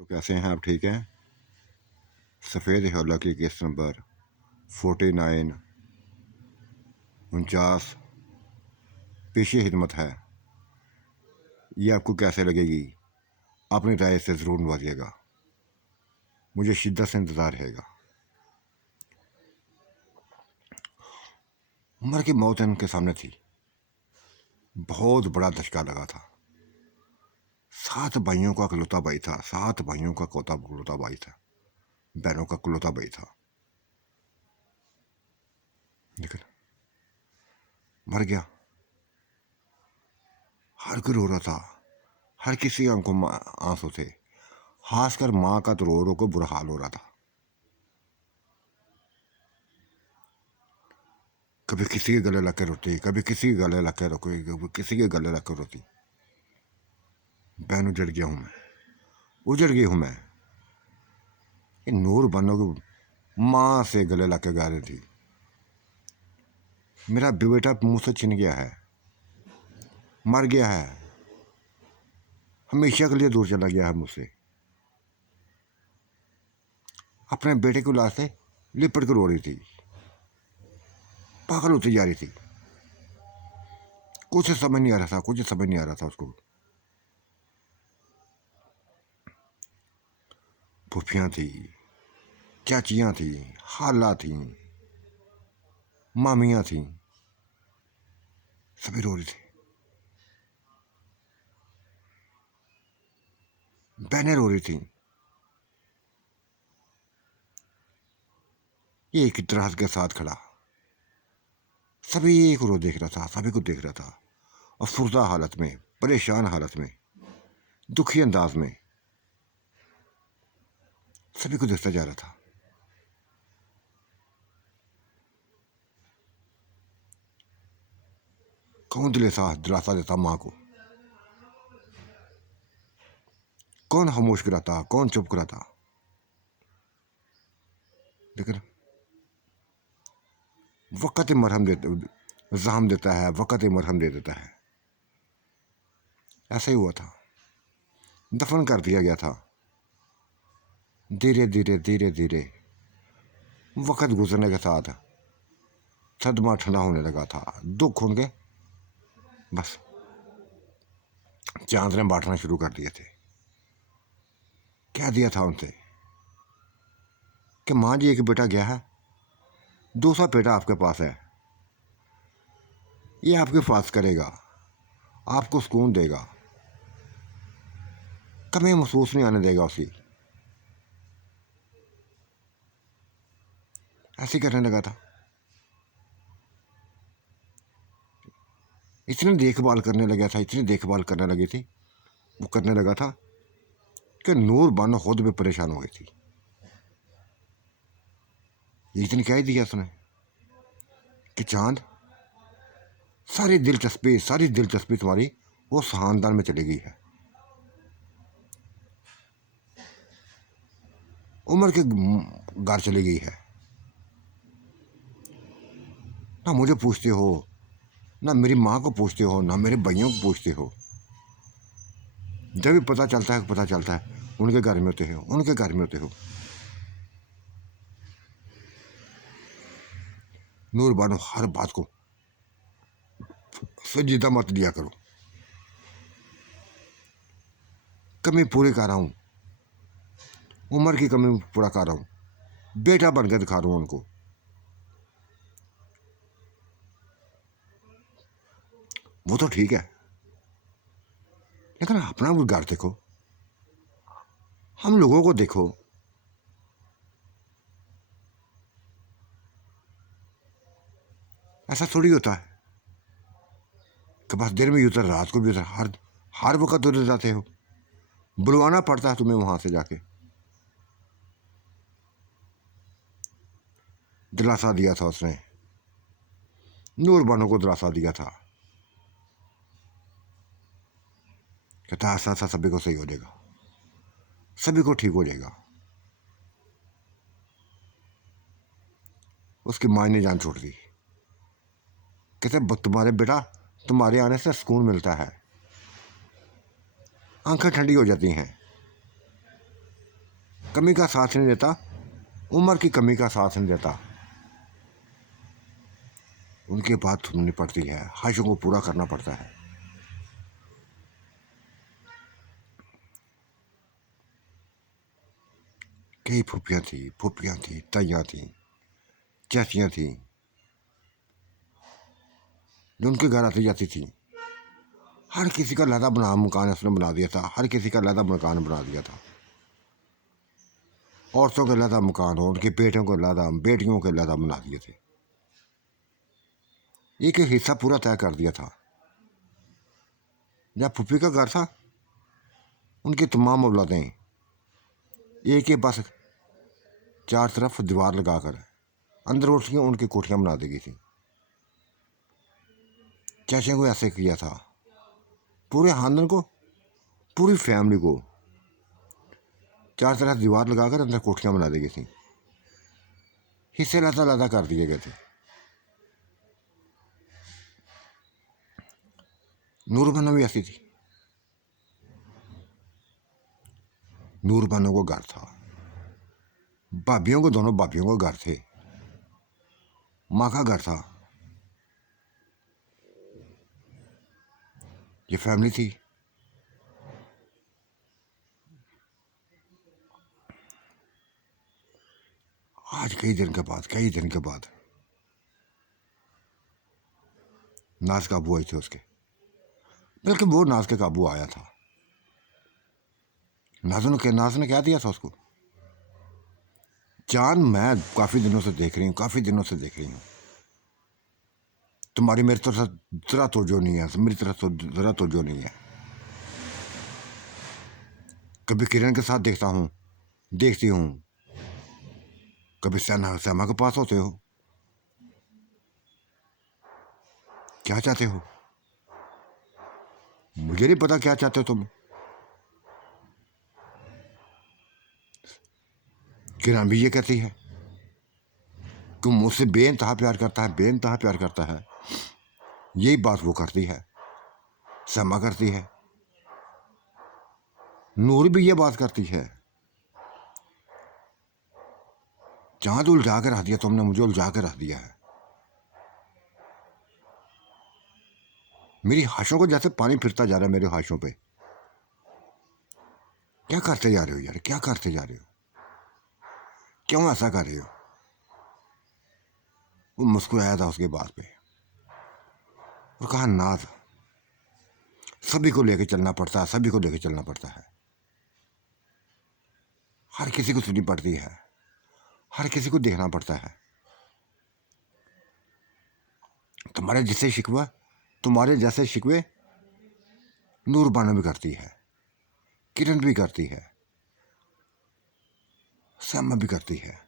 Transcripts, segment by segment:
तो कैसे हैं आप? ठीक हैं? सफ़ेद हौला की केस नंबर 49 49 पेशी खिदमत है। ये आपको कैसे लगेगी? अपनी राय से ज़रूर नवाजिएगा। मुझे शिद्दत से इंतज़ार रहेगा। उमर की मौत इनके सामने थी। बहुत बड़ा धचका लगा था। 7 भाइयों का इकलौता भाई था। 7 भाइयों का इकलौता भाई था। बहनों का इकलौता भाई था, लेकिन मर गया। हर कोई रो रहा था। हर किसी की आंखों में आंसू थे। खासकर माँ का तो रो रो को बुरा हाल हो रहा था। कभी किसी के गले लग कर रोती, कभी किसी के गले लग कर रोती, कभी किसी के गले लग कर रोती। बहन उजड़ गया हूँ मैं, उजड़ गई हूँ मैं। ये नूर बनो की माँ से गले लग के गा रही थी। मेरा बेटा मुँह से छिन गया है, मर गया है, हमेशा के लिए दूर चला गया है मुझसे। अपने बेटे को लाश से लिपट कर रो रही थी, पागल होती जा रही थी। कुछ समझ नहीं आ रहा था, कुछ समझ नहीं आ रहा था उसको। फुफियाँ थी, चाचियाँ थी, खाला थी, मामियाँ थी, सभी रो रही थी। बहनें रो रही थी। ये एक तरह के साथ खड़ा सभी एक को देख रहा था, सभी को देख रहा था। अफसरदा हालत में, परेशान हालत में, दुखी अंदाज में सभी को देखता जा रहा था। कौन दिलासा देता माँ को? कौन खामोश कराता? कौन चुप कराता? लेकिन वक़्त मरहम जहम देता है, वक़्त मरहम दे देता है। ऐसा ही हुआ था। दफन कर दिया गया था। धीरे धीरे धीरे धीरे वक़्त गुजरने के साथ सदमा ठंडा होने लगा था। दुख उनके बस चांद ने बांटना शुरू कर दिए थे। कह दिया था उनसे कि माँ जी, एक बेटा गया है, दूसरा बेटा आपके पास है। ये आपके पास करेगा, आपको सुकून देगा, कमी महसूस नहीं आने देगा उसकी। ऐसे करने लगा था। इतनी देखभाल करने लगा था, इतनी देखभाल करने लगी थी, वो करने लगा था कि नूर बानो खुद भी परेशान हो गई थी। इतनी कह ही दिया उसने कि चांद, सारी दिलचस्पी तुम्हारी वो खानदान में चली गई है। उम्र के घर चली गई है। ना मुझे पूछते हो, ना मेरी माँ को पूछते हो, ना मेरे भाइयों को पूछते हो। जब भी पता चलता है उनके घर में होते हो, उनके घर में होते हो। नूर बानो, हर बात को संजीदा मत लिया करो। कमी पूरी कर रहा हूँ, उम्र की कमी पूरा कर रहा हूँ, बेटा बनकर दिखा रहा हूँ उनको। वो तो ठीक है, लेकिन अपना भी घर देखो, हम लोगों को देखो। ऐसा थोड़ी होता है कि बस दिन में भी उतर, रात को भी उतर, हर हर वक्त उतर जाते हो। बुलवाना पड़ता है तुम्हें वहां से जाके। दिलासा दिया था उसने, नूर बानो को दिलासा दिया था, कहता ऐसा ऐसा सभी को सही हो जाएगा, सभी को ठीक हो जाएगा। उसकी माँ ने जान छोड़ दी। कहते तुम्हारे बेटा, तुम्हारे आने से सुकून मिलता है, आंखें ठंडी हो जाती हैं। कमी का साथ नहीं देता, उम्र की कमी का साथ नहीं देता। उनकी बात सुननी पड़ती है, ख्वाहिशों को पूरा करना पड़ता है। कई फूफियाँ थी, ताइयाँ थी, चाचियाँ थी, जो उनके घर आती जाती थी। हर किसी का लदा बना मकान उसने बना दिया था, हर किसी का लदा मकान बना दिया था। औरतों के लदा मकान हो, उनके बेटों के लदा, बेटियों के लदा बना दिए थे। एक एक हिस्सा पूरा तय कर दिया था। जब फूफी का घर था, उनकी तमाम औलादें एक ही बस चार तरफ दीवार लगाकर अंदर कोठियाँ, उनकी कोठियाँ बना दी गई थी। चाचा को ऐसे किया था, पूरे खानदान को, पूरी फैमिली को चार तरफ दीवार लगाकर अंदर कोठियाँ बना दी गई थी। हिस्से लदा लदा कर दिए गए थे। नूरबनो भी ऐसी थी। नूरबनो को घर था, भाभीयों को, दोनों भाभीयों को घर थे, माँ का घर था। ये फैमिली थी। आज कई दिन के बाद नाज काबू आई थे उसके, बल्कि वो नाज के काबू आया था। नाज ने क्या दिया था उसको? जान, मैं काफ़ी दिनों से देख रही हूँ, तुम्हारी मेरी तरफ ज़रा तवज्जो नहीं है, मेरी तरफ तो ज़रा तवज्जो नहीं है। कभी किरण के साथ देखती हूँ, कभी सैमा के पास होते हो। क्या चाहते हो? मुझे नहीं पता क्या चाहते हो तुम। किरण भी ये कहती है कि मुझसे बेइंतहा प्यार करता है। यही बात वो करती है, सैमा करती है, नूर भी ये बात करती है। जहां तो उलझा के रख दिया तुमने, मुझे उलझा के रख दिया है। मेरी हाशों को जैसे पानी फिरता जा रहा है, मेरे हाशों पे। क्या करते जा रहे हो यार, क्या करते जा रहे हो? क्यों ऐसा कर रहे हो? वो मुस्कुराया था उसके बात पे और कहा, नाज, सभी को लेके चलना पड़ता है, सभी को लेके चलना पड़ता है। हर किसी को सुननी पड़ती है, हर किसी को देखना पड़ता है। तुम्हारे जैसे शिकवे नूर बानो भी करती है, किरण भी करती है, सैमा भी करती है,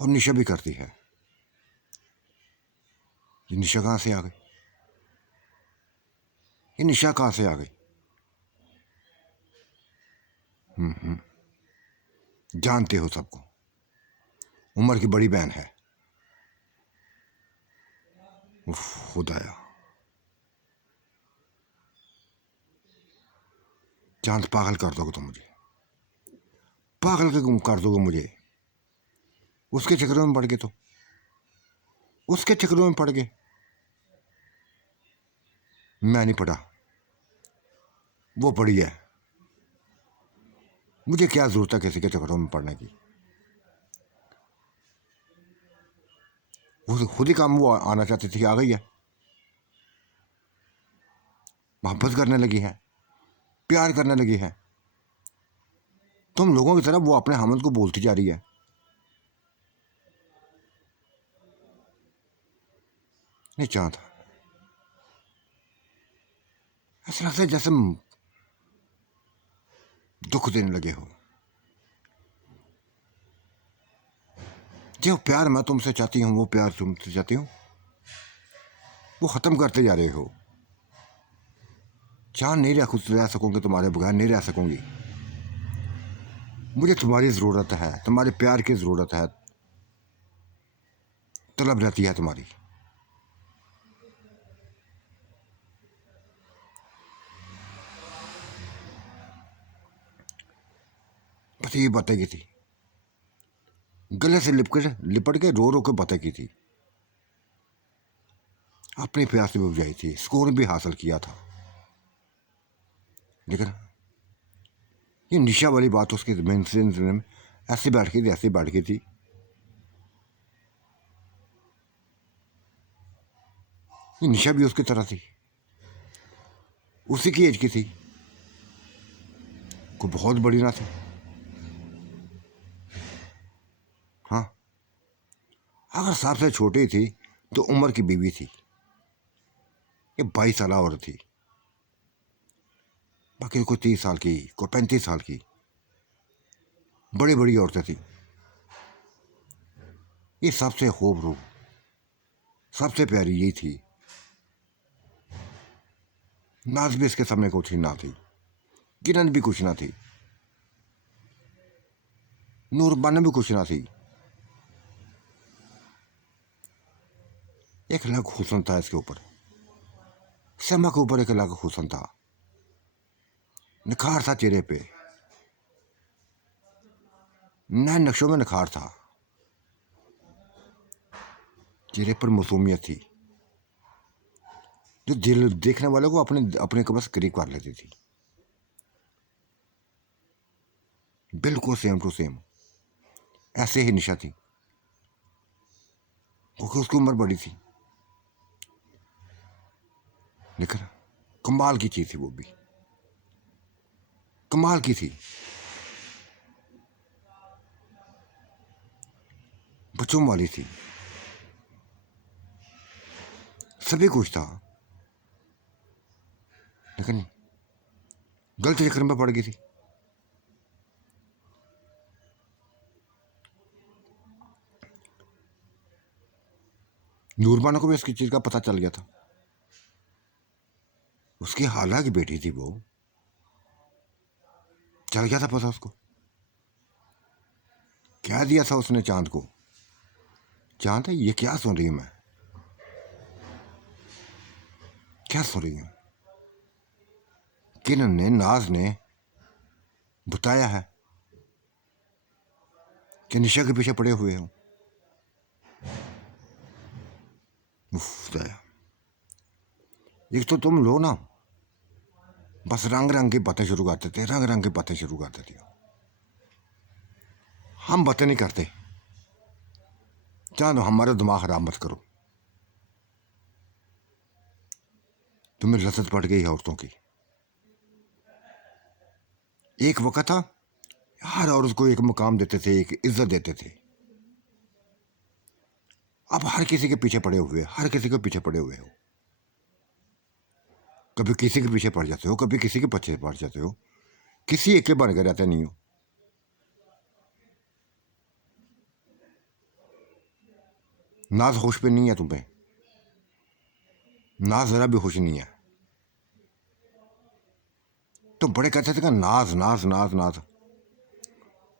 और निशा भी करती है। ये निशा कहाँ से आ गई? ये निशा कहाँ से आ गई? जानते हो सबको, उम्र की बड़ी बहन है। उफ, खुदाया, चांद पागल कर दोगे तुम मुझे, पागल कर दोगे मुझे। उसके चक्करों में पड़ गए तो, उसके चक्करों में पड़ गए। मैं नहीं पढ़ा, वो पढ़ी है। मुझे क्या जरूरत है किसी के चक्करों में पढ़ने की? वो खुद ही काम वो आना चाहती थी, आ गई है, मोहब्बत करने लगी है, प्यार करने लगी है। तुम लोगों की तरह वो अपने हमद को बोलती जा रही है। नहीं चाहता, ऐसा लगता है जैसे दुख देने लगे हो। जो प्यार मैं तुमसे चाहती हूँ, वो प्यार तुमसे चाहती हूँ, वो ख़त्म करते जा रहे हो। चाह नहीं रह सकूंगी, तुम्हारे बगैर नहीं रह सकूंगी। मुझे तुम्हारी ज़रूरत है, तुम्हारे प्यार की ज़रूरत है, तलब रहती है तुम्हारी। ऐसी ही बातें की थी, गले से लिपट के रो रो के बातें की थी, अपनी प्यास भी बुझाई थी, स्कोर भी हासिल किया था। लेकिन ये निशा वाली बात उसके में ऐसे बैठ गई थी, ऐसे बैठ गई थी। ये निशा भी उसकी तरह थी, उसी की एज की थी, कोई बहुत बड़ी ना थी। हाँ, अगर सबसे छोटी थी तो उम्र की बीवी थी। ये 22 साल औरत थी, बाकी कोई 30 साल की, कोई 35 साल की, बड़ी बड़ी औरतें थी। ये सबसे खूबसूरत, सबसे प्यारी यही थी। नाज भी इसके सामने कुछ ना थी, किरण भी कुछ ना थी, नूरबान भी कुछ ना थी। एक अलग हुस्न था इसके ऊपर, समा के ऊपर एक अलग हुस्न था, निखार था चेहरे पे, नए नक्शों में निखार था, चेहरे पर मासूमियत थी, जो दिल देखने वालों को अपने अपने के बस करीब कर लेती थी। बिल्कुल सेम टू सेम ऐसे ही निशा थी, क्योंकि उसकी उम्र बड़ी थी, लेकिन कमाल की चीज थी, वो भी कमाल की थी। बच्चों वाली थी, सभी कुछ था, लेकिन गलत चक्कर में पड़ गई थी। नूरबानो को भी इसकी चीज का पता चल गया था, उसकी हाला की बेटी थी वो, चल गया था पता उसको। क्या दिया था उसने चांद को, चांद है ये क्या सुन रही हूं मैं, क्या सुन रही हूं। किरण ने, नाज ने बताया है कि निशा के पीछे पड़े हुए हो। दया, एक तो तुम लोग ना बस रंग रंग की बातें शुरू कर देते, रंग रंग की बातें शुरू कर देती हो, हम बातें नहीं करते। चलो हमारा दिमाग खराब मत करो, तुम्हें लत पड़ गई है औरतों की। एक वक्त था हर औरत को एक मुकाम देते थे, एक इज्जत देते थे। अब हर किसी के पीछे पड़े हुए, हर किसी के पीछे पड़े हुए हो, कभी किसी के पीछे पड़ जाते हो, कभी किसी के पीछे पड़ जाते हो, किसी एक के बन के रहते नहीं हो। नाज होश पे नहीं है तुम्हें, नाज जरा भी होश नहीं है। तो बड़े कहते थे कि नाज नाज नाज नाज,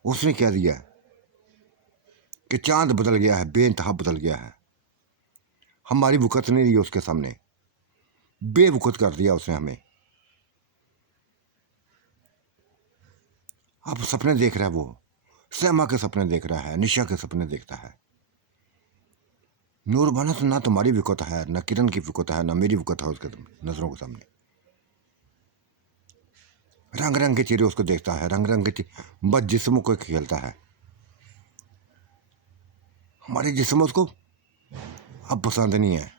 उसने क्या दिया कि चांद बदल गया है, बेइंतहा बदल गया है। हमारी वक़्त नहीं रही उसके सामने, बेवकूफ़ कर दिया उसने हमें। अब सपने देख रहा है वो, सैमा के सपने देख रहा है, निशा के सपने देखता है। नूरबानो तो ना तुम्हारी विकत है, ना किरण की विकत है, ना मेरी विकत है उसके नजरों के सामने। रंग रंग के चेहरे उसको देखता है, रंग रंग के बस जिस्मों को खेलता है। हमारे जिस्म उसको अब पसंद नहीं है,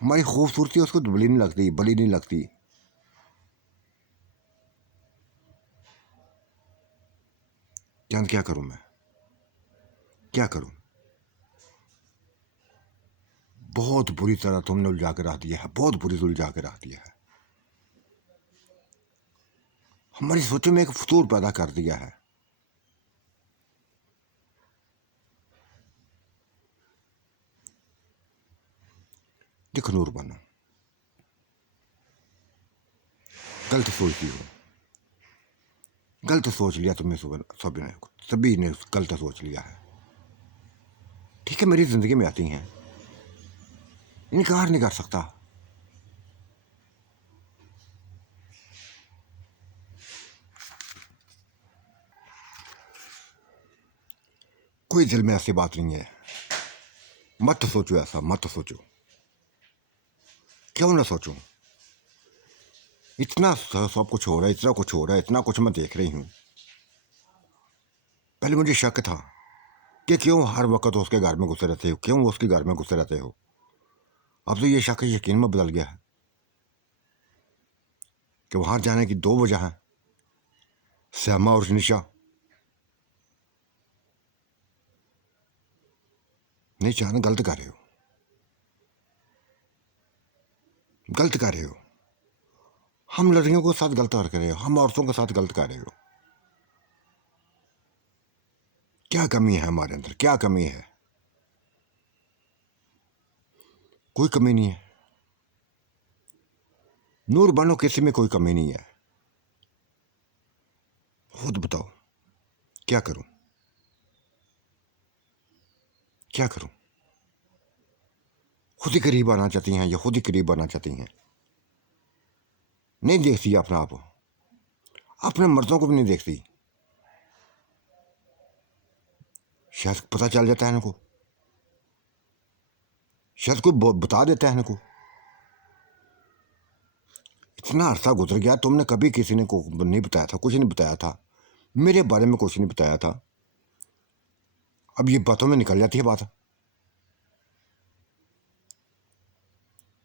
हमारी खूबसूरती उसको बली नहीं लगती, बली नहीं लगती। चंद क्या करूं मैं, क्या करूं। बहुत बुरी तरह तुमने उलझा के रख दिया है, बहुत बुरी उलझा के रख दिया है, हमारी सोचों में एक फतूर पैदा कर दिया है। देखो नूरबानो, गलत सोचती हो, गलत सोच लिया तुमने, सभी ने गलत सोच लिया है। ठीक है, मेरी जिंदगी में आती हैं, इनकार नहीं कर सकता, कोई दिल में ऐसी बात नहीं है। मत सोचो ऐसा, मत सोचो। क्यों ना सोचूं? इतना सब कुछ हो रहा है, इतना कुछ हो रहा है, इतना कुछ मैं देख रही हूं। पहले मुझे शक था कि क्यों हर वक्त उसके घर में घुसे रहते हो, क्यों उसके घर में घुसे रहते हो। अब तो ये शक यकीन में बदल गया है कि वहां जाने की दो वजह है, श्यामा और निशा। नहीं चाहना, गलत कर रहे हो, गलत कर रहे हो। हम लड़कियों के साथ गलत कर रहे हो, हम औरतों के साथ गलत कर रहे हो। क्या कमी है हमारे अंदर, क्या कमी है? कोई कमी नहीं है। नूर बनो, किसी में कोई कमी नहीं है। खुद बताओ क्या करूं, क्या करूं? खुद ही करीब आना चाहती हैं, या खुद ही करीब आना चाहती हैं। नहीं देखती अपना आप, अपने मर्दों को भी नहीं देखती। शायद पता चल जाता है इनको, शायद कोई बता देता है इनको। इतना अरसा गुजर गया, तुमने कभी किसी ने को नहीं बताया था, कुछ नहीं बताया था, मेरे बारे में कुछ नहीं बताया था। अब ये बातों में निकल जाती है बात।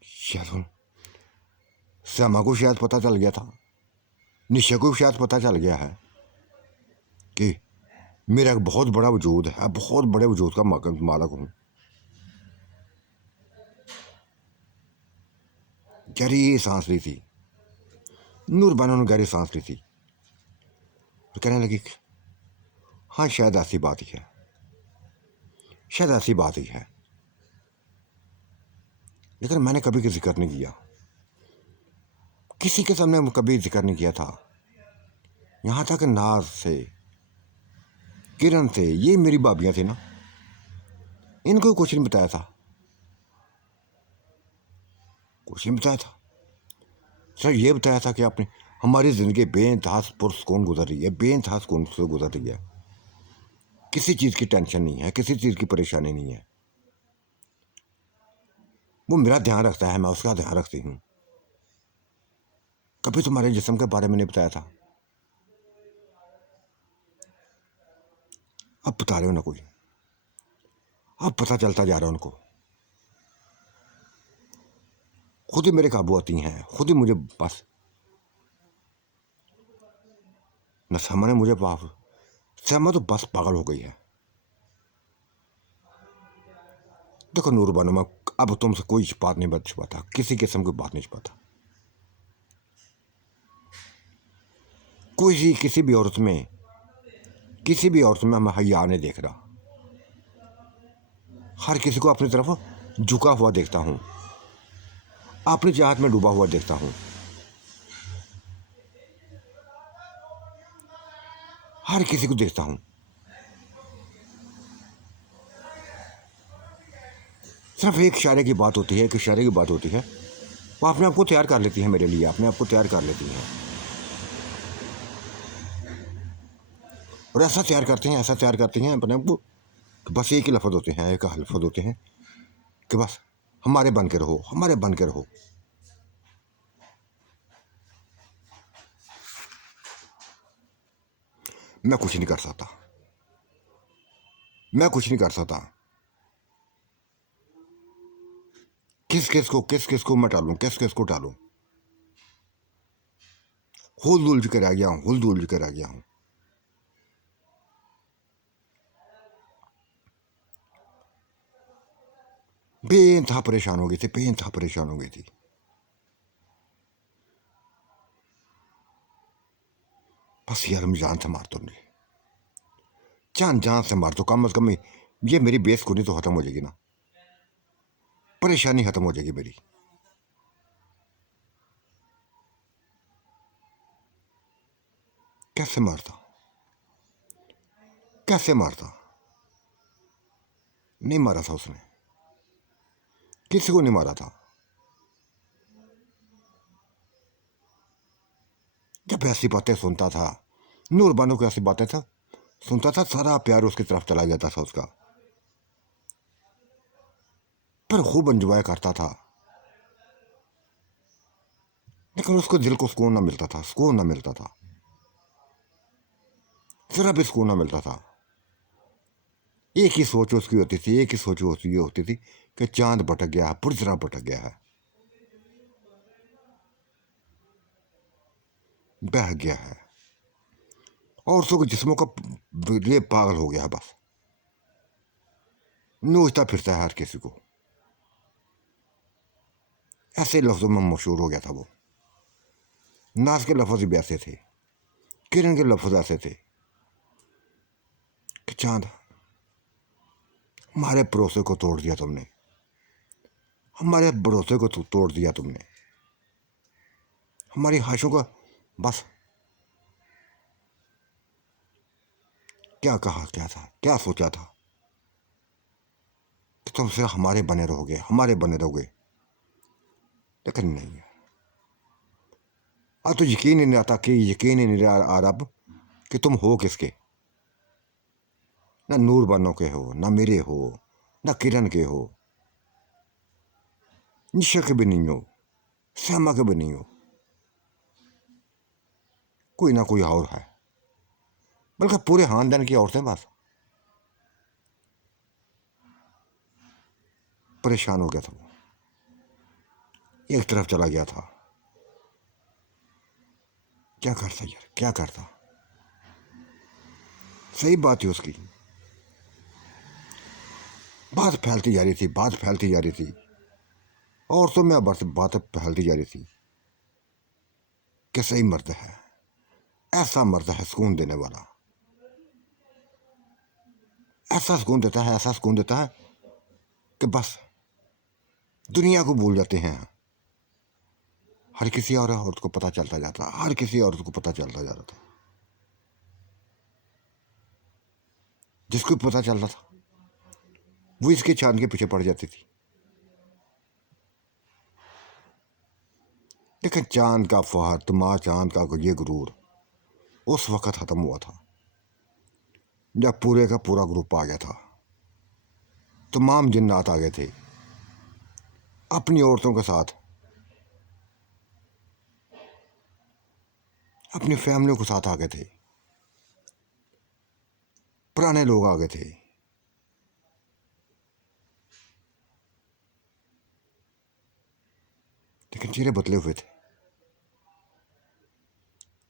शायद श्यामा को शायद पता चल गया था, निशा को शायद पता चल गया है कि मेरा एक बहुत बड़ा वजूद है, बहुत बड़े वजूद का मालक हूं। गहरी सांस ली थी, नूर बानो ने गहरी सांस ली थी और कहने लगी, हाँ शायद ऐसी बात ही है, शायद ऐसी बात ही है। लेकिन मैंने कभी जिक्र नहीं किया, किसी के सामने कभी जिक्र नहीं किया था। यहां तक नाज से, किरण से, ये मेरी भाभियां थी ना, इनको कुछ नहीं बताया था, कुछ नहीं बताया था। सर ये बताया था कि आपने हमारी ज़िंदगी बेइंतहा पुरस्कून गुजर रही है, बेइंतहा सुकून से गुजर रही है। किसी चीज़ की टेंशन नहीं है, किसी चीज़ की परेशानी नहीं है। वो मेरा ध्यान रखता है, मैं उसका ध्यान रखती हूँ। कभी तुम्हारे जिस्म के बारे में नहीं बताया था, अब बता रहे हो ना कोई, अब पता चलता जा रहा है उनको। खुद ही मेरे काबू आती हैं, खुद ही मुझे बस न समा ने मुझे पास, समा तो बस पागल हो गई है। देखो नूरबानो, मैं अब तुमसे कोई बात नहीं बच पाता, किसी किस्म की बात नहीं पाता। कोई किसी भी औरत में, किसी भी औरत में मैं हया नहीं देख रहा। हर किसी को अपनी तरफ झुका हुआ देखता हूँ, अपनी चाहत में डूबा हुआ देखता हूँ। हर किसी को देखता हूँ। सिर्फ एक इशारे की बात होती है, एक इशारे की बात होती है, वो अपने आप को तैयार कर लेती है मेरे लिए, अपने आप को तैयार कर लेती है। और ऐसा तैयार करते हैं, ऐसा तैयार करते हैं अपने आप को, बस एक ही लफ्ज़ होते हैं, एक लफ्ज़ होते हैं कि बस हमारे बन के रहो, हमारे बन के रहो। मैं कुछ नहीं कर सकता, मैं कुछ नहीं कर सकता। किस किस को मैं टालूं, किस किस को टालूं? हुल दुल कर आ गया हूं, हुल दुल कर आ गया हूं। बेइंतहा परेशान हो गई थी, बेइंतहा परेशान हो गई थी। बस यार मैं जान से मार दो, नहीं जान जान से मार दो, कम अज कम ये मेरी बेसकुनी तो खत्म हो जाएगी ना, परेशानी खत्म हो जाएगी मेरी। कैसे मारता, कैसे मारता? नहीं मारा था उसने, किसी को नहीं मारा था। जब ऐसी बातें सुनता था, नूरबानो की ऐसी बातें था सुनता था, सारा प्यार उसकी तरफ चला जाता था उसका, फिर खूब एंजॉय करता था, लेकिन उसको दिल को सुकून ना मिलता था, सुकून ना मिलता था, जरा भी सुकून ना मिलता था। एक ही सोच उसकी होती थी, एक ही सोच उसकी होती थी कि चांद भटक गया है, पूरी तरह भटक गया है, बह गया है, औरतों के जिस्मों का लिए पागल हो गया है, बस नोचता फिरता है हर किसी को। ऐसे लफ्जों में मशहूर हो गया था वो। नाज के लफ्ज भी ऐसे थे, किरण के लफ्ज ऐसे थे कि चांद, हमारे भरोसे को तोड़ दिया तुमने, हमारे भरोसे को तोड़ दिया तुमने, हमारी ख्वाहिशों का, बस क्या कहा, क्या था, क्या सोचा था कि तुम सिर्फ हमारे बने रहोगे, हमारे बने रहोगे, लेकिन नहीं। अब तो यकीन ही नहीं आता, कि यकीन ही नहीं आ रहा अब कि तुम हो किसके। ना नूर बानो के हो, ना मेरे हो, ना किरण के हो, निशा के भी नहीं हो, श्यामा के भी नहीं हो, कोई ना कोई और है, बल्कि पूरे खानदान की औरतें बस। परेशान हो गया था वो, एक तरफ चला गया था। क्या करता यार, क्या करता। सही बात है उसकी, बात फैलती जा रही थी, बात फैलती जा रही थी, औरतों में बात फैलती जा रही थी कि सही मर्द है, ऐसा मर्द है सुकून देने वाला, ऐसा सुकून देता है, ऐसा सुकून देता है कि बस दुनिया को भूल जाते हैं। हर किसी और औरत को पता चलता जाता, हर किसी औरत को पता चलता जा रहा था, जिसको पता चल रहा था वो इसके चांद के पीछे पड़ जाती थी। लेकिन चांद का फहर, तुम्हारा चांद का ये गुरूर उस वक्त खत्म हुआ था जब पूरे का पूरा ग्रुप आ गया था, तमाम जिन्नात आ गए थे अपनी औरतों के साथ, अपनी फैमिली के साथ आ गए थे, पुराने लोग आ गए थे, लेकिन चेहरे बदले हुए थे।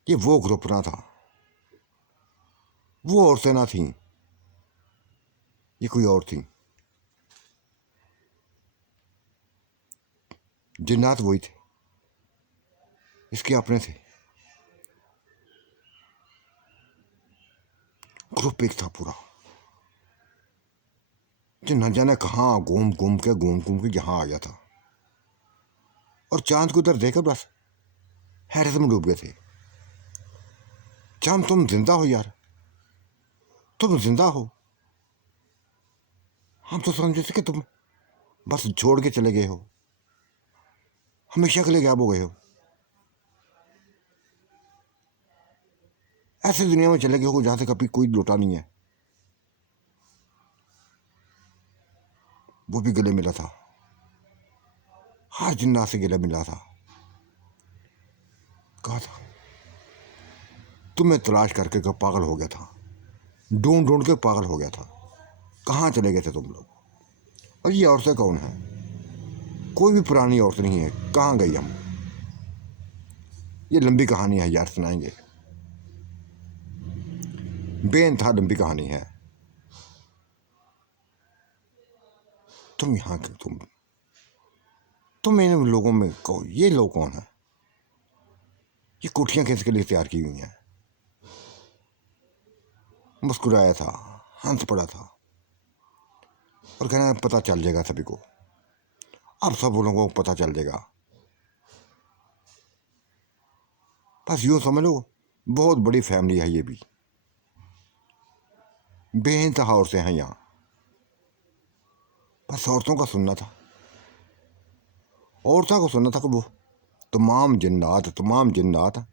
ये वो ग्रुप ना था, वो औरतें ना थीं, ये कोई और थी। जिन्नात वही थे, इसके अपने थे, ग्रुप एक था पूरा, जो न जाने कहाँ घूम घूम के यहाँ आ गया था, और चांद को उधर देखकर बस हैरत में डूब गए थे। चांद, तुम जिंदा हो यार, तुम जिंदा हो। हम तो समझे थे कि तुम बस छोड़ के चले गए हो, हमेशा के लिए गायब हो गए हो, ऐसी दुनिया में चले गए हो जहां से कभी कोई लौटा नहीं है। वो भी गले मिला था, हर जिन्ना से गले मिला था, कहा था तुम्हें तलाश करके का पागल हो गया था, ढूंढ ढूंढ के पागल हो गया था, कहाँ चले गए थे तुम लोग। और ये औरतें कौन है, कोई भी पुरानी औरत नहीं है, कहाँ गई हम। ये लंबी कहानी है यार, सुनाएंगे, बेइंतहा लंबी कहानी है। तुम यहाँ के, तुम इन लोगों में कौन, ये लोग कौन है, ये कोठियाँ किसके लिए तैयार की हुई हैं। मुस्कुराया था, हंस पड़ा था, और कहना पता चल जाएगा सभी को, अब सब लोगों को पता चल जाएगा। बस यूँ समझ लो, बहुत बड़ी फैमिली है ये भी, बेइंतहा औरतें हैं यहाँ, बस औरतों का सुनना था, औरतों को सुनना था कि वो तमाम जिन्नात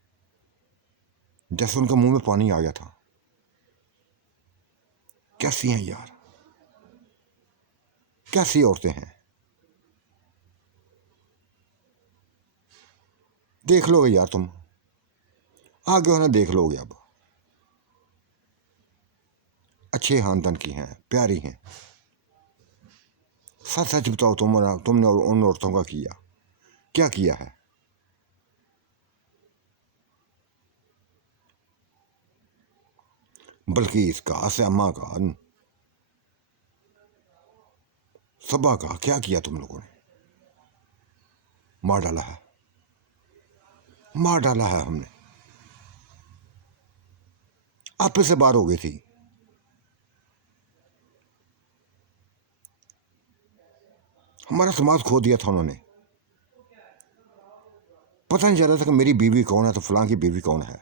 जैसे उनके मुंह में पानी आ गया था, कैसी हैं यार, कैसी औरतें हैं। देख लोगे यार, तुम आगे हो ना, देख लोगे अब। अच्छे खानदान की हैं, प्यारी हैं। सच सच बताओ, तुमने उन औरतों का किया क्या किया है? बल्कि इसका असम्मा का, सबा का क्या किया तुम लोगों ने? मार डाला है, मार डाला है हमने। आप से बार हो गई थी। हमारा समाज खो दिया था उन्होंने। पता नहीं चल रहा था कि मेरी बीवी कौन है तो फलां की बीवी कौन है।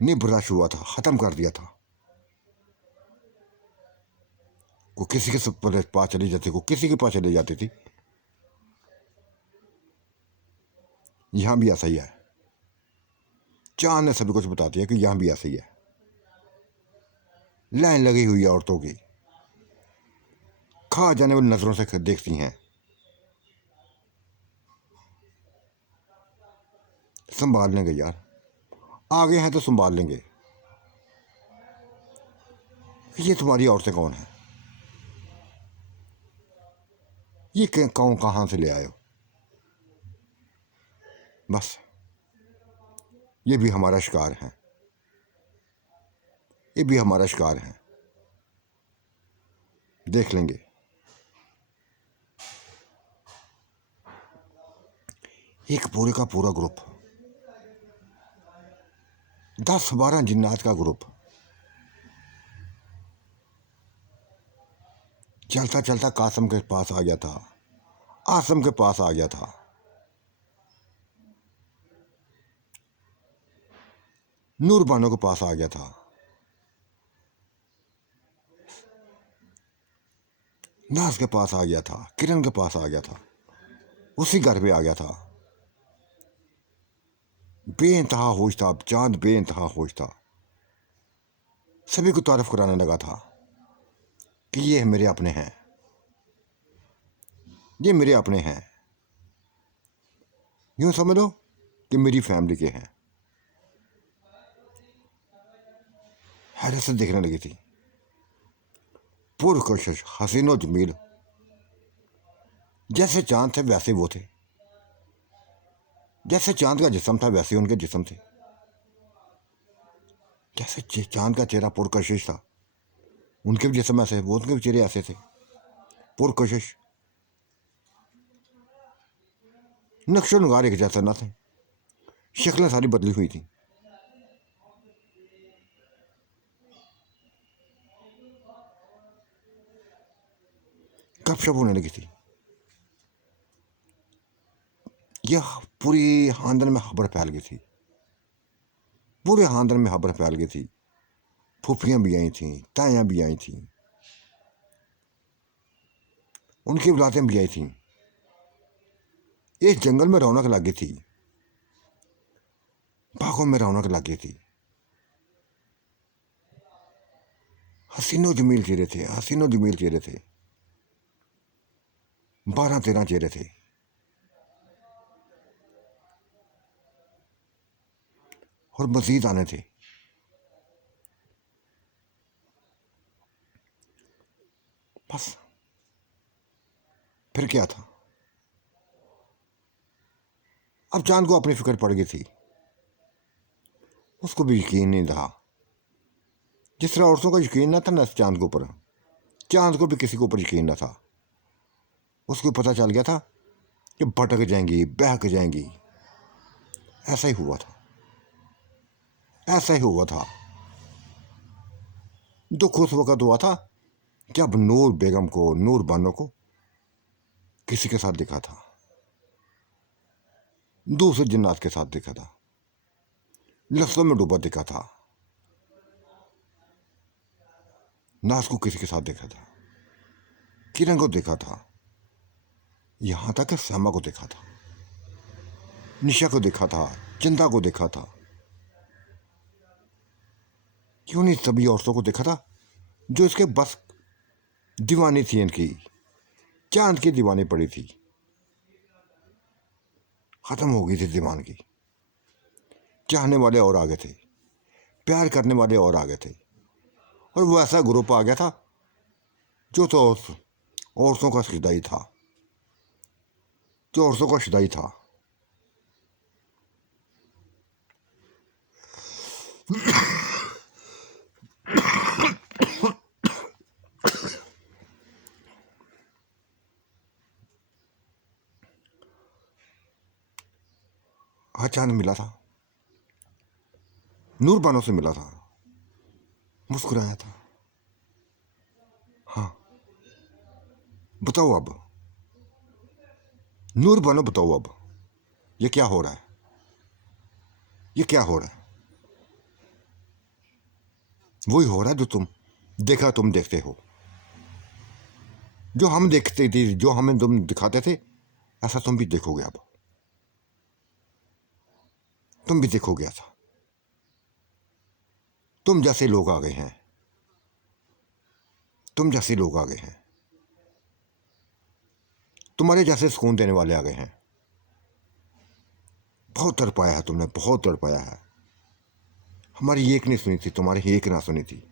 नहीं बर्दाश्त हुआ था, खत्म कर दिया था। को किसी के पास चली जाती, को किसी के पास चली जाती थी। यहां भी ऐसा ही है। चांद ने सभी कुछ बता दिया कि यहां भी ऐसा ही है। लाइन लगी हुई है औरतों की, खा जाने वाली नजरों से देखती हैं। संभाल लेंगे यार, आगे हैं तो संभाल लेंगे। ये तुम्हारी औरतें कौन है? ये कहाँ से ले आए हो? बस ये भी हमारा शिकार है, ये भी हमारा शिकार है। देख लेंगे। एक पूरे का पूरा ग्रुप, 10-12 जिन्नात का ग्रुप चलता चलता कासम के पास आ गया था, आसम के पास आ गया था। नूर बानो के पास आ गया था। नाज के पास आ गया था, किरण के पास आ गया था, उसी घर पे आ गया था। बेइंतहा होश था, चांद बेइंतहा होश था। सभी को तारीफ कराने लगा था कि ये मेरे अपने हैं, ये मेरे अपने हैं। यूं समझ लो कि मेरी फैमिली के हैं। हैरत से देखने लगी थी। पुरकशिश हसीनो जमील, जैसे चांद थे वैसे वो थे। जैसे चांद का जिस्म था वैसे उनके जिस्म थे। जैसे चांद का चेहरा पुरकशिश था, उनके भी जिस्म ऐसे, वो उनके भी चेहरे ऐसे थे, पुरकशिश। नक्शो नगार एक जैसा ना थे, शक्लें सारी बदली हुई थी। गपशप होने लगी थी। यह पूरी खानदान में खबर फैल गई थी, पूरे खानदान में खबर फैल गई थी। फूफियाँ भी आई थीं, तायाँ भी आई थीं, उनकी औलादें भी आई थीं। इस जंगल में रौनक लगी थी, बागों में रौनक लगी थी। हसीनो जमील चेहरे थे, हसीनो जमील चेहरे थे। 12-13 चेहरे थे। और मजीद आने थे। बस फिर क्या था? अब चांद को अपनी फिक्र पड़ गई थी। उसको भी यकीन नहीं रहा। जिस तरह औरतों का यकीन न था ना चांद के ऊपर, चांद को भी किसी के ऊपर यकीन न था। उसको पता चल गया था कि भटक जाएंगी, बहक जाएंगी। ऐसा ही हुआ था, ऐसा ही हुआ था। दुख उस वक़्त हुआ था जब नूर बेगम को, नूर बानो को किसी के साथ देखा था, दूसरे जिन्नात के साथ देखा था, लफ्ज़ों में डूबा देखा था। नाज को किसी के साथ देखा था, किरण को देखा था, यहां तक कि सैमा को देखा था, निशा को देखा था, चंदा को देखा था। क्यों नहीं सभी औरतों को देखा था जो इसके बस दीवानी थी, इनकी चांद की दीवानी पड़ी थी, खत्म हो गई थी दीवानगी। चाहने वाले और आगे थे, प्यार करने वाले और आगे थे, और वो ऐसा ग्रुप आ गया था जो तो औरतों का शिदाई था, जो औरतों का शिदाई था। अचानक मिला था, नूर बानो से मिला था, मुस्कुराया था। हाँ, बताओ अब नूर बानो, बताओ अब ये क्या हो रहा है, ये क्या हो रहा है? वही हो रहा है जो तुम देखा, तुम देखते हो, जो हम देखते थे, जो हमें तुम दिखाते थे, ऐसा तुम भी देखोगे। अब तुम भी देखोगे ऐसा। तुम जैसे लोग आ गए हैं, तुम जैसे लोग आ गए हैं, तुम्हारे जैसे सुकून देने वाले आ गए हैं। बहुत तड़पाया है तुमने, बहुत तड़पाया है। हमारी एक नहीं सुनी थी, तुम्हारी एक ना सुनी थी।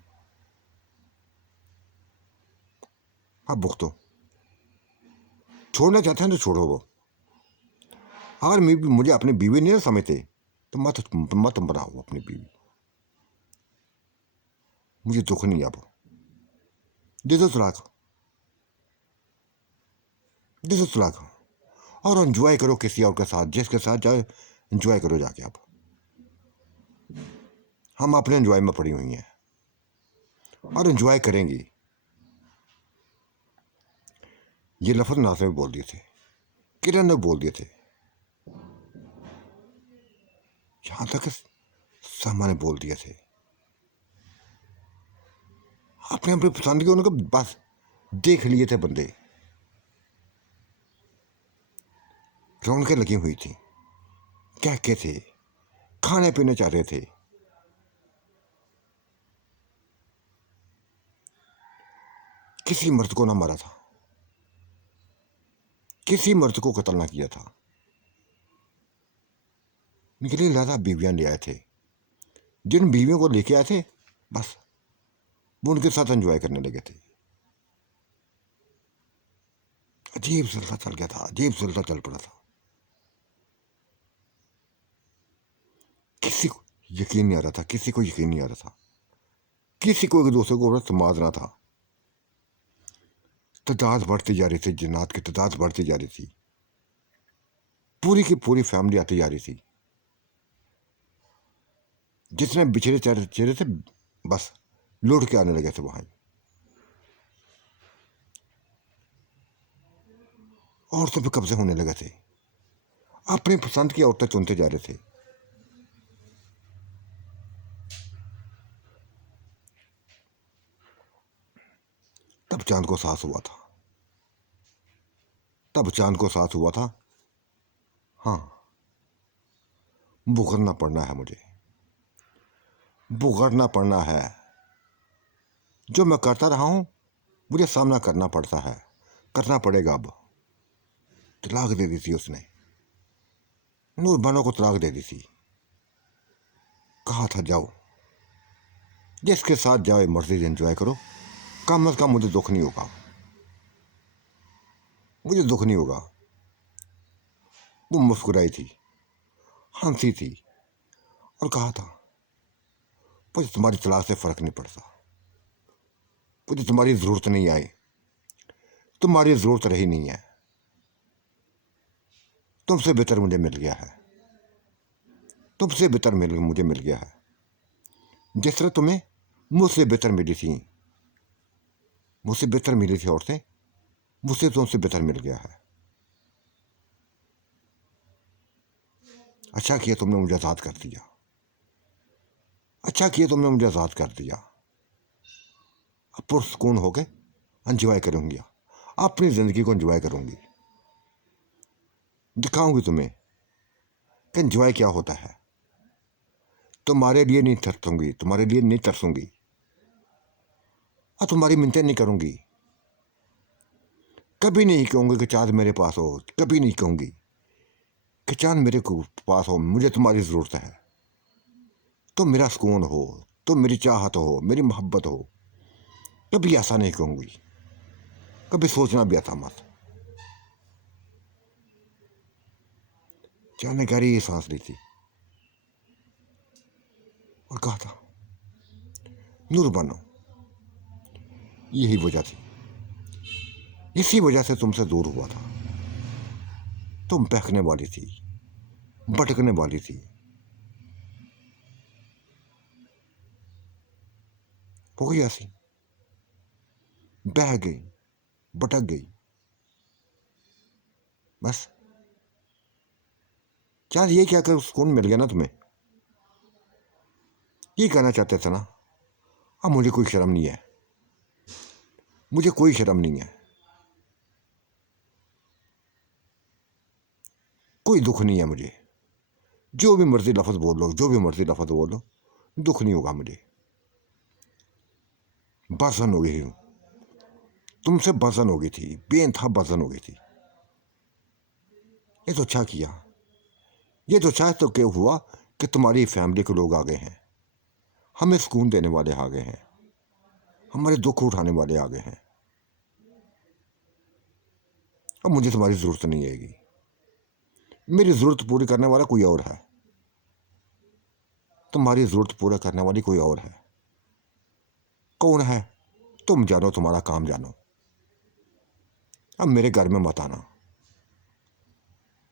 अब भुगतो, छोड़ना चाहते हैं तो छोड़ो। वो अगर मुझे अपनी बीवी नहीं समझते तो मत बनाओ अपनी बीवी। मुझे दुख नहीं। अब दे दो तलाक, दे दो तलाक, और एंजॉय करो किसी और के साथ, जिसके साथ जाए एंजॉय करो जाके। अब हम अपने एंजॉय में पड़ी हुई हैं और एंजॉय करेंगी। ये लफ्ज़ नाज़ में बोल दिए थे, किरण ने बोल दिए थे, यहाँ तक समा ने बोल दिए थे। आपने अपनी पसंद के उनको बस देख लिए थे बंदे, रौनकें लगी हुई थी, क्या के थे, खाने पीने चाह रहे थे। किसी मर्द को ना मारा था, किसी मर्द को कत्ल ना किया था। निकली लादा बीवियां ले आए थे, जिन बीवियों को लेके आए थे बस वो उनके साथ एंजॉय करने लगे थे। अजीब सिलसिला चल गया था, अजीब सिलसिला चल पड़ा था। किसी को यकीन नहीं आ रहा था, किसी को यकीन नहीं आ रहा था, किसी को एक दूसरे को संवादना था। तादाद बढ़ती जा रही थी, जिन्नात की तादाद बढ़ती जा रही थी, पूरी की पूरी फैमिली आती जा रही थी। जितने बिछड़े चेहरे थे बस लौट के आने लगे थे वहां। औरतों पे कब्जे होने लगे थे, अपनी पसंद की औरतें चुनते जा रहे थे। तब चांद को एहसास हुआ था, तब चांद को एहसास हुआ था, हाँ भुगतना पड़ना है मुझे, भुगतना पड़ना है। जो मैं करता रहा हूं मुझे सामना करना पड़ता है, करना पड़ेगा। अब तलाक दे दी थी उसने, नूर बानो को तलाक दे दी थी। कहा था जाओ, जिसके साथ जाओ मर्जी एंजॉय करो, कम अज कम मुझे दुख नहीं होगा, मुझे दुख नहीं होगा। वो मुस्कुराई थी, हंसी थी, और कहा था मुझे तुम्हारी तलाक से फर्क नहीं पड़ता, मुझे तुम्हारी जरूरत नहीं आई, तुम्हारी जरूरत रही नहीं है, तुमसे बेहतर मुझे मिल गया है, तुमसे बेहतर मुझे मिल गया है। जिस तरह तुम्हें मुझसे बेहतर मिली थी, मुझसे बेहतर मिली थी औरतें, मुझसे तुमसे बेहतर मिल गया है। अच्छा किया तुमने मुझे आज़ाद कर दिया, अच्छा किया तुमने मुझे आज़ाद कर दिया। अब पुरसकून होके एंजॉय करूंगी, अपनी ज़िंदगी को एंजॉय करूंगी, दिखाऊंगी तुम्हें कि एंजॉय क्या होता है। तुम्हारे लिए नहीं तरसूंगी, तुम्हारे लिए नहीं तरसूंगी, और तुम्हारी मिन्नतें नहीं करूँगी, कभी नहीं कहूँगी कि चाँद मेरे पास हो, कभी नहीं कहूँगी कि चाँद मेरे पास हो, मुझे तुम्हारी ज़रूरत है। तो मेरा सुकून हो, तो मेरी चाहत हो, मेरी मोहब्बत हो, कभी ऐसा नहीं कहूँगी, कभी सोचना भी आता मत। चाँद ने गहरी ये सांस ली थी और कहा था, नूर बनो, यही वजह थी, इसी वजह से तुमसे दूर हुआ था। तुम बहकने वाली थी, भटकने वाली थी, हो गई ऐसी, बह गई, भटक गई, बस। चाँद ये क्या कर सुकून मिल गया ना तुम्हें, ये कहना चाहते थे ना। अब मुझे कोई शर्म नहीं है, मुझे कोई शर्म नहीं है, कोई दुख नहीं है मुझे। जो भी मर्जी लफ्ज़ बोल लो, जो भी मर्जी लफ्ज़ बोल लो, दुख नहीं होगा मुझे। बसन हो गई हूँ तुमसे, बसन हो गई थी, बेइंतहा बसन हो गई थी। ये तो अच्छा किया, ये तो अच्छा तो क्या हुआ कि तुम्हारी फैमिली के लोग आ गए हैं, हमें सुकून देने वाले आ गए हैं, हमारे दुख उठाने वाले आ गए हैं। अब मुझे तुम्हारी ज़रूरत नहीं आएगी, मेरी ज़रूरत पूरी करने वाला कोई और है, तुम्हारी ज़रूरत पूरा करने वाली कोई और है। कौन है तुम जानो, तुम्हारा काम जानो, अब मेरे घर में मत आना।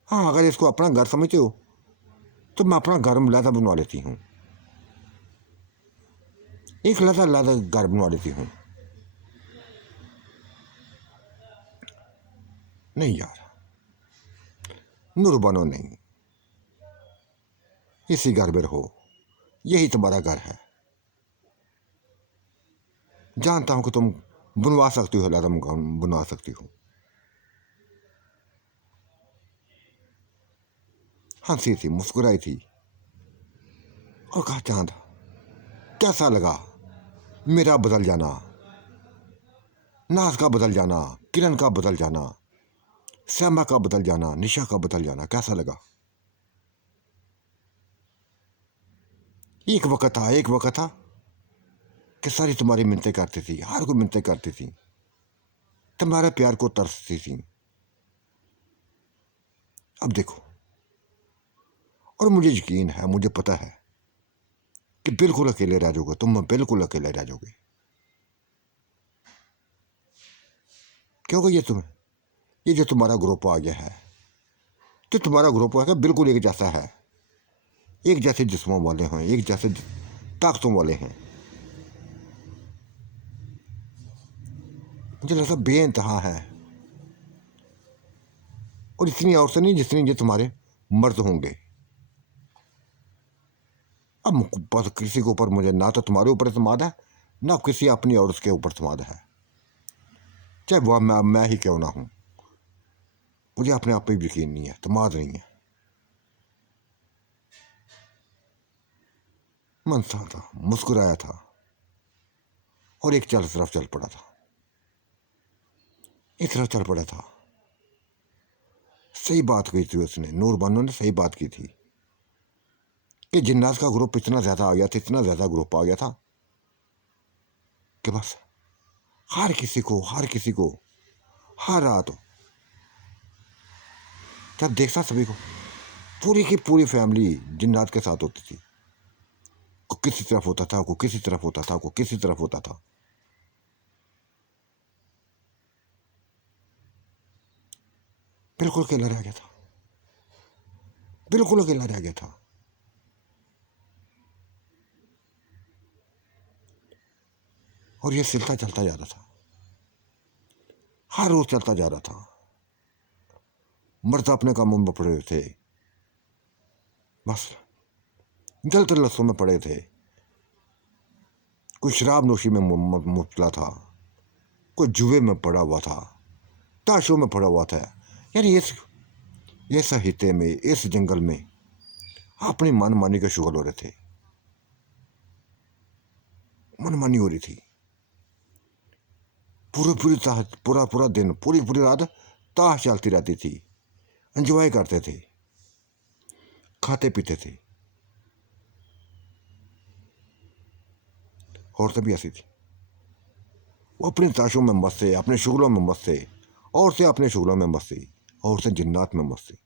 हाँ, अगर इसको अपना घर समझते हो तो मैं अपना घर लहदा बनवा लेती हूँ, एक लहदा लहदा घर बनवा लेती हूँ। नहीं यार, नूर बनो नहीं, इसी घर में रहो, यही तुम्हारा घर है। जानता हूं कि तुम बनवा सकती हो, लहदा बनवा सकती हो। हंसी थी, मुस्कुराई थी और कहा, चांद कैसा लगा मेरा बदल जाना, नाज का बदल जाना, किरण का बदल जाना, श्यामा का बदल जाना, निशा का बदल जाना, कैसा लगा? एक वक्त था, एक वक्त था कि सारी तुम्हारी मिन्नतें करती थी, हर कोई मिन्नतें करती थी, तुम्हारे प्यार को तरसती थी। अब देखो, और मुझे यकीन है, मुझे पता है कि बिल्कुल अकेले रह जाओगे तुम, बिल्कुल अकेले रह जाओगे। क्योंकि ये जो तुम्हारा ग्रुप आ गया है, जो तुम्हारा ग्रुप आ गया बिल्कुल एक जैसा है, एक जैसे जिस्मों वाले हैं, एक जैसे ताकतों वाले हैं। मुझे लगता बेइंतहा है, और इतनी औरतें नहीं जितनी ये तुम्हारे मर्द होंगे। अब बस किसी के ऊपर मुझे ना तो तुम्हारे ऊपर एतमाद है, ना किसी अपनी औरत के ऊपर एतमाद है, चाहे वह मैं ही क्यों ना हूं। मुझे अपने आप पे यकीन नहीं है, एतमाद नहीं है। मनसा था, मुस्कुराया था और एक तरफ चल पड़ा था, एक तरफ चल पड़ा था। सही बात की थी उसने, नूर बानो ने सही बात की थी कि जिन्नात का ग्रुप इतना ज़्यादा आ गया था, इतना ज़्यादा ग्रुप आ गया था कि बस हर किसी को, हर किसी को, हर रात जब देखता सभी को, पूरी की पूरी फैमिली जिन्नात के साथ होती थी। को किसी तरफ होता था, को किसी तरफ होता था, को किसी तरफ होता था। बिल्कुल अकेला रह गया था, बिल्कुल अकेला रह गया था। और ये सिलसिला चलता जा रहा था, हर रोज चलता जा रहा था। मर्द अपने कामों में पड़े थे, बस जलते लफ्ज़ों में पड़े थे। कोई शराब नोशी में मुबतला था, कोई जुए में पड़ा हुआ था, ताशों में पड़ा हुआ था। यानी इस हिते में, इस जंगल में अपनी मनमानी के शुगल हो रहे थे, मनमानी हो रही थी। पूरा पूरा दिन पूरी पूरी रात ताश चलती रहती थी, एंजॉय करते थे, खाते पीते थे। औरतें भी ऐसी थी, वो अपनी ताशों में मस्त थे, अपने शुगलों में मस्त थे, और से अपने शुगलों में मस्त थी, और से जिन्नात में मस्त थी।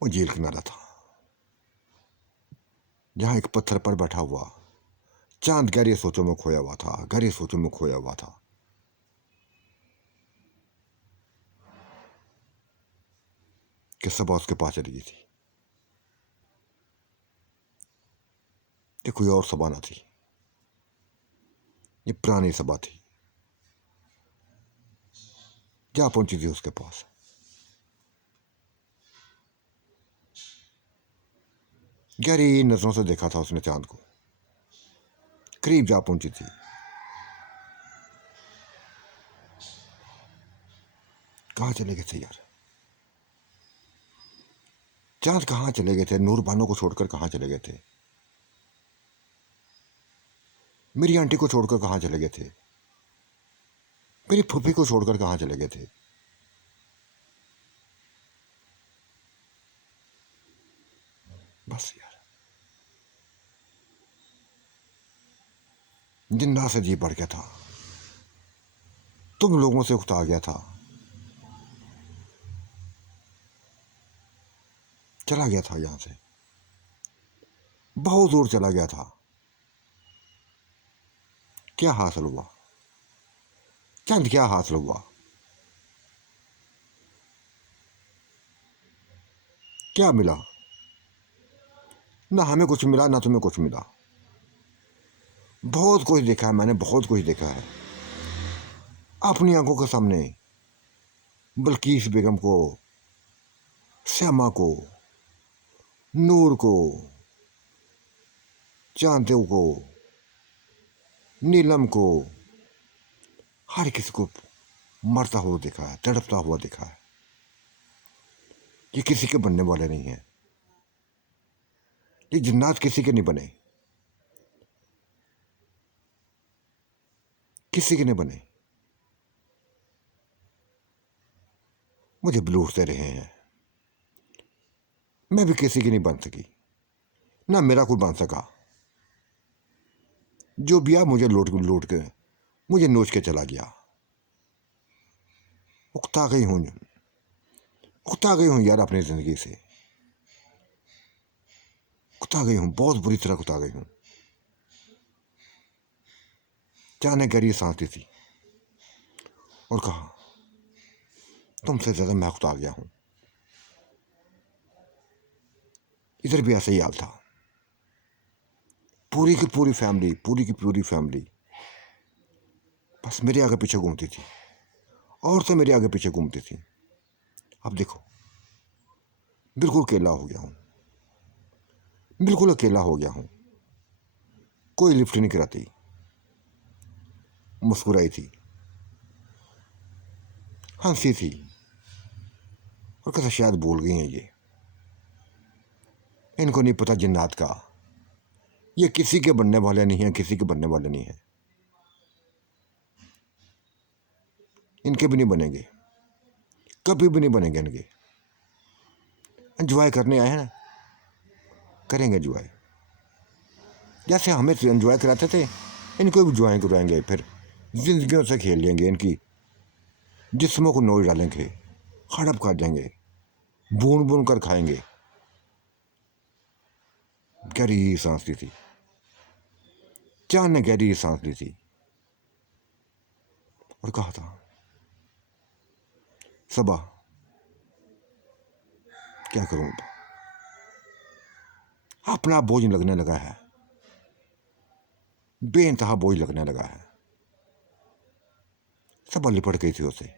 वो जेल किनारा था, जहां एक पत्थर पर बैठा हुआ चांद गहरी सोचों में खोया हुआ था, गहरी सोचों में खोया हुआ था। कि सबा उसके पास चली गई थी। ये कोई और सबा ना थी, ये पुरानी सबा थी। जा पहुंची थी उसके पास, गहरी नजरों से देखा था उसने चांद को, करीब जा पहुंची थी। कहाँ चले गए थे यार, चांद कहाँ चले गए थे, नूर बानो को छोड़कर कहाँ चले गए थे, मेरी आंटी को छोड़कर कहाँ चले गए थे, मेरी फूफी को छोड़कर कहाँ चले गए थे। बस यार, जिन्ना से जी बढ़ गया था, तुम लोगों से उकता गया था, चला गया था यहां से, बहुत दूर चला गया था। क्या हासिल हुआ चंद, क्या हासिल हुआ, क्या मिला? ना हमें कुछ मिला, ना तुम्हें कुछ मिला। बहुत कुछ देखा है मैंने, बहुत कुछ देखा है अपनी आंखों के सामने। बल्कीस बेगम को, श्यामा को, नूर को, चांदेव को, नीलम को, हर किसी को मरता हुआ देखा है, तड़पता हुआ देखा है। ये किसी के बनने वाले नहीं है, ये जिन्नात किसी के नहीं बने, किसी के नहीं बने। मुझे लूटते रहे हैं, मैं भी किसी की नहीं बन सकी, ना मेरा कोई बन सका। जो भी आ मुझे लूट लूट के, मुझे नोच के चला गया। उकता गई हूं, उकता गई हूं यार अपनी जिंदगी से, उकता गई हूं, बहुत बुरी तरह उकता गई हूं। जाने गहरी सांस ली थी और कहा, तुमसे ज्यादा मैं उकता गया हूं। इधर भी ऐसा ही हाल था, पूरी की पूरी फैमिली, पूरी की पूरी फैमिली बस मेरे आगे पीछे घूमती थी, और से मेरे आगे पीछे घूमती थी। अब देखो, बिल्कुल अकेला हो गया हूं, बिल्कुल अकेला हो गया हूं। कोई लिफ्ट नहीं कराती, मुस्कुराई थी, हंसी थी, और कैसे शायद भूल गई हैं ये, इनको नहीं पता जिन्नात का, ये किसी के बनने वाले नहीं है, किसी के बनने वाले नहीं है, इनके भी नहीं बनेंगे, कभी भी नहीं बनेंगे इनके। एंजॉय करने आए हैं ना, करेंगे एंजॉय, जैसे हमें एंजॉय कराते थे इनको भी एंजॉय कराएंगे। फिर जिंदगियों से खेल लेंगे, इनकी जिस्मों को नोच डालेंगे, हड़प कर देंगे, बून बून कर खाएंगे। गहरी सांस ली थी, चांद ने गहरी सांस ली थी और कहा था, सबा क्या करूं, अपना बोझ लगने लगा है, बेइंतहा बोझ लगने लगा है। सबा लिपट गई थी उसे।